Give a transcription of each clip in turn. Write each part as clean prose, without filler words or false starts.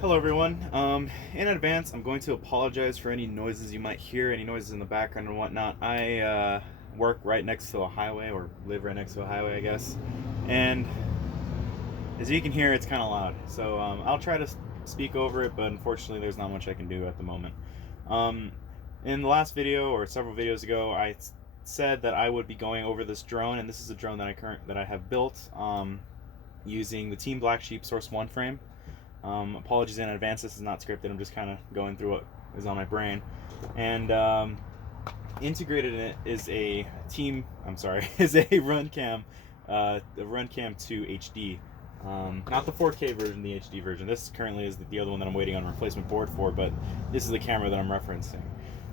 Hello everyone. In advance, I'm going to apologize for any noises you might hear, any noises in the background and whatnot. I work right next to a highway, or live right next to a highway, I guess. And as you can hear, it's kind of loud. So I'll try to speak over it, but unfortunately, there's not much I can do at the moment. Um, in the last video, or several videos ago, I said that I would be going over this drone, and this is a drone that I have built using the Team Black Sheep Source One frame. Apologies in advance. This is not scripted. I'm just kind of going through what is on my brain. And integrated in it is a team. I'm sorry, is a Runcam, the Runcam 2 HD. Not the 4K version, the HD version. This currently is the other one that I'm waiting on a replacement board for, but this is the camera that I'm referencing,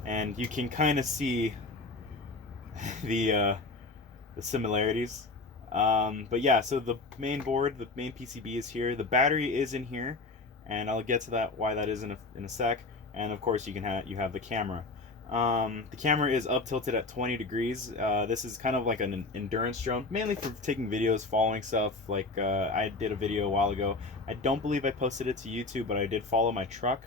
and you can kind of see the similarities. But yeah, so the main board, the main PCB is here. The battery is in here, and I'll get to that why that is in a sec. And of course, you have the camera. The camera is up tilted at 20 degrees. This is kind of like an endurance drone, mainly for taking videos, following stuff. Like I did a video a while ago. I don't believe I posted it to YouTube, but I did follow my truck,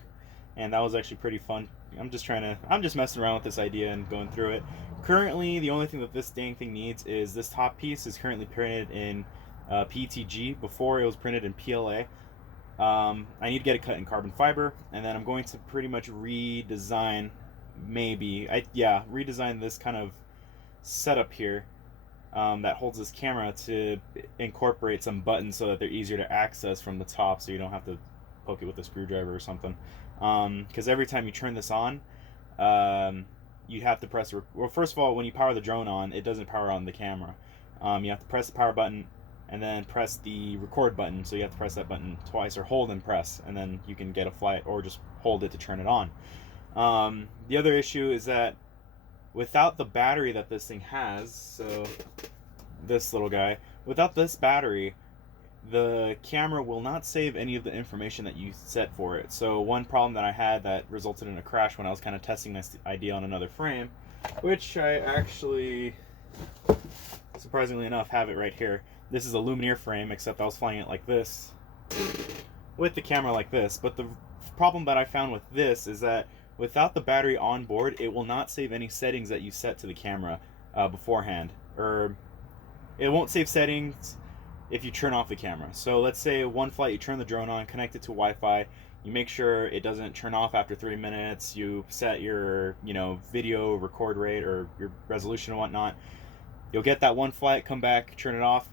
and that was actually pretty fun. I'm just messing around with this idea and going through it. Currently, the only thing that this dang thing needs is this top piece is currently printed in PETG. Before it was printed in PLA. I need to get it cut in carbon fiber, and then I'm going to pretty much redesign, redesign this kind of setup here that holds this camera to incorporate some buttons so that they're easier to access from the top, so you don't have to poke it with a screwdriver or something. Because every time you turn this on, you have to press. Well, first of all, when you power the drone on, it doesn't power on the camera. You have to press the power button and then press the record button. So you have to press that button twice, or hold and press, and then you can get a flight, or just hold it to turn it on. The other issue is that without the battery that this thing has, so this little guy, without this battery, the camera will not save any of the information that you set for it. So one problem that I had that resulted in a crash when I was kind of testing this idea on another frame, which I actually, surprisingly enough, have it right here. This is a Lumineer frame, except I was flying it like this with the camera like this. But the problem that I found with this is that without the battery on board, it will not save any settings that you set to the camera beforehand, or it won't save settings if you turn off the camera. So let's say one flight, you turn the drone on, connect it to Wi-Fi, you make sure it doesn't turn off after 3 minutes, you set your video record rate or your resolution and whatnot. You'll get that one flight, come back, turn it off,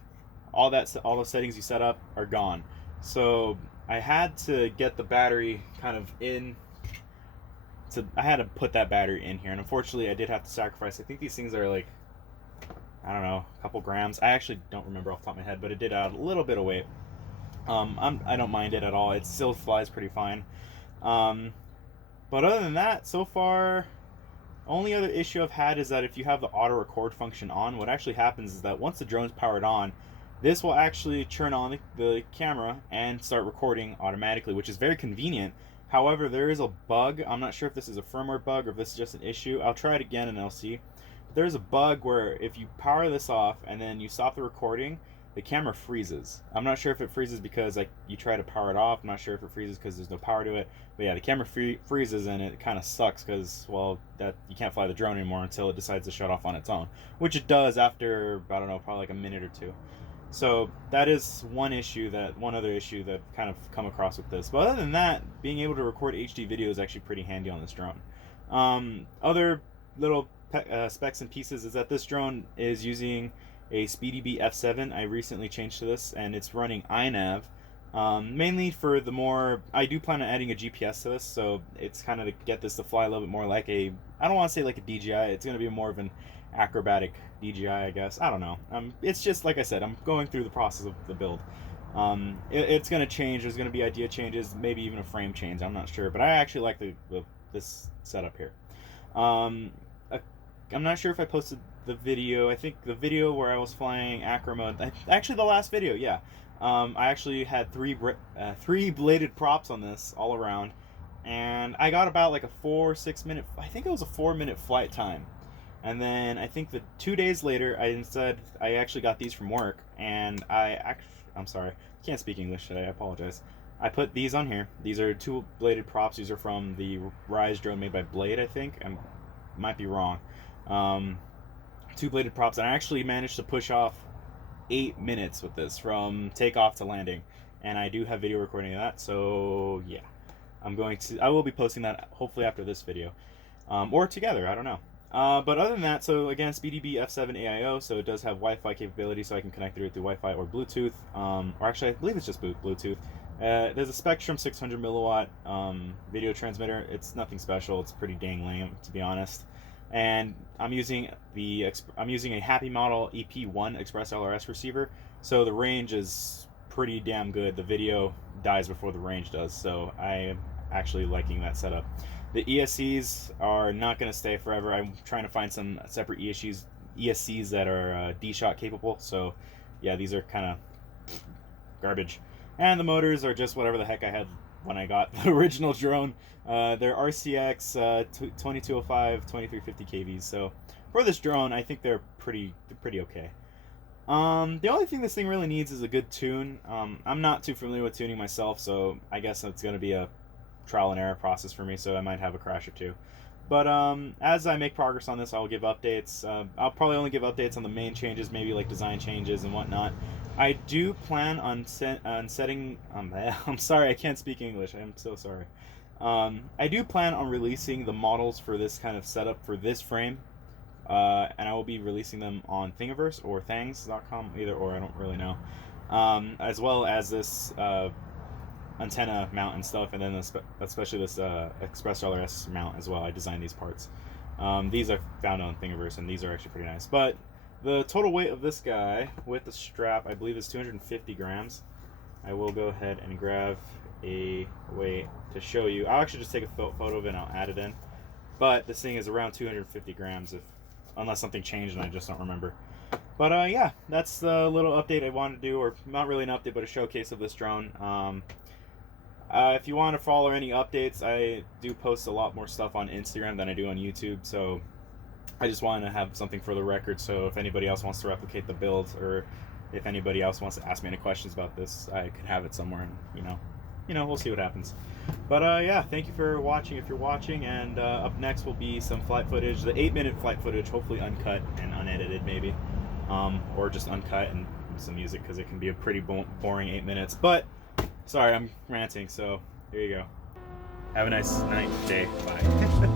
all those settings you set up are gone. So I had to get the battery kind of in. I had to put that battery in here, and unfortunately I did have to sacrifice. I think these things are like, I don't know, a couple grams. I actually don't remember off the top of my head, but it did add a little bit of weight. I don't mind it at all. It still flies pretty fine. But other than that, so far, only other issue I've had is that if you have the auto record function on, what actually happens is that once the drone's powered on, this will actually turn on the camera and start recording automatically, which is very convenient. However, there is a bug. I'm not sure if this is a firmware bug or if this is just an issue. I'll try it again and I'll see. There's a bug where if you power this off and then you stop the recording, the camera freezes. I'm not sure if it freezes because you try to power it off. I'm not sure if it freezes because there's no power to it. But yeah, the camera freezes, and it kind of sucks because, well, that you can't fly the drone anymore until it decides to shut off on its own, which it does after, I don't know, probably like a minute or two. So that is one other issue that I've kind of come across with this. But other than that, being able to record HD video is actually pretty handy on this drone. Other little specs and pieces is that this drone is using a SpeedyBee F7. I recently changed to this, and it's running iNav. Mainly for I do plan on adding a GPS to this, so it's kind of to get this to fly a little bit more like I don't want to say like a DJI, it's going to be more of an acrobatic DJI, I guess. I don't know. It's just, like I said, I'm going through the process of the build. It's going to change. There's going to be idea changes, maybe even a frame change. I'm not sure, but I actually like this setup here. I'm not sure if I posted the video. I think the video where I was flying acro mode, actually the last video, yeah. I actually had three bladed props on this all around, and I got about like a 4-6 minute, I think it was a 4-minute flight time. And then I think 2 days later, I actually got these from work, and I'm sorry, I can't speak English today, I apologize. I put these on here. These are two-bladed props. These are from the Rise drone made by Blade, I think. I might be wrong. Um, Two-bladed props, and I actually managed to push off 8 minutes with this from takeoff to landing, and I do have video recording of that. So yeah, I will be posting that hopefully after this video, or together. I don't know. But other than that, so again, SpeedyBee F7 AIO, so it does have Wi-Fi capability, so I can connect through Wi-Fi or Bluetooth, or actually I believe it's just Bluetooth. There's a Spectrum 600 milliwatt video transmitter. It's nothing special. It's pretty dang lame, to be honest. And I'm using a Happy Model EP1 Express LRS receiver, so the range is pretty damn good. The video dies before the range does, so I am actually liking that setup. The ESCs are not going to stay forever. I'm trying to find some separate ESCs that are D-Shot capable. So yeah, these are kind of garbage. And the motors are just whatever the heck I had when I got the original drone. They're RCX 2205, 2350 kVs. So for this drone, I think they're pretty okay. The only thing this thing really needs is a good tune. I'm not too familiar with tuning myself, so I guess it's going to be a trial and error process for me, so I might have a crash or two. But as I make progress on this, I'll give updates. I'll probably only give updates on the main changes, maybe like design changes and whatnot. I do plan on setting... I'm sorry, I can't speak English. I'm so sorry. I do plan on releasing the models for this kind of setup for this frame. And I will be releasing them on Thingiverse or Thangs.com, either or, I don't really know. As well as this antenna mount and stuff, and then especially this Express LRS mount as well. I designed these parts. These I found on Thingiverse, and these are actually pretty nice. But the total weight of this guy with the strap, I believe, is 250 grams. I will go ahead and grab a weight to show you. I'll actually just take a photo of it and I'll add it in. But this thing is around 250 grams, unless something changed and I just don't remember. But yeah, that's the little update I wanted to do, or not really an update, but a showcase of this drone. If you want to follow any updates, I do post a lot more stuff on Instagram than I do on YouTube, so I just wanted to have something for the record, so if anybody else wants to replicate the build, or if anybody else wants to ask me any questions about this, I could have it somewhere, and we'll see what happens. But yeah, thank you for watching if you're watching, and up next will be some flight footage, the 8-minute flight footage, hopefully uncut and unedited maybe, or just uncut and some music, because it can be a pretty boring 8 minutes. But sorry, I'm ranting, so here you go. Have a nice night, day, bye.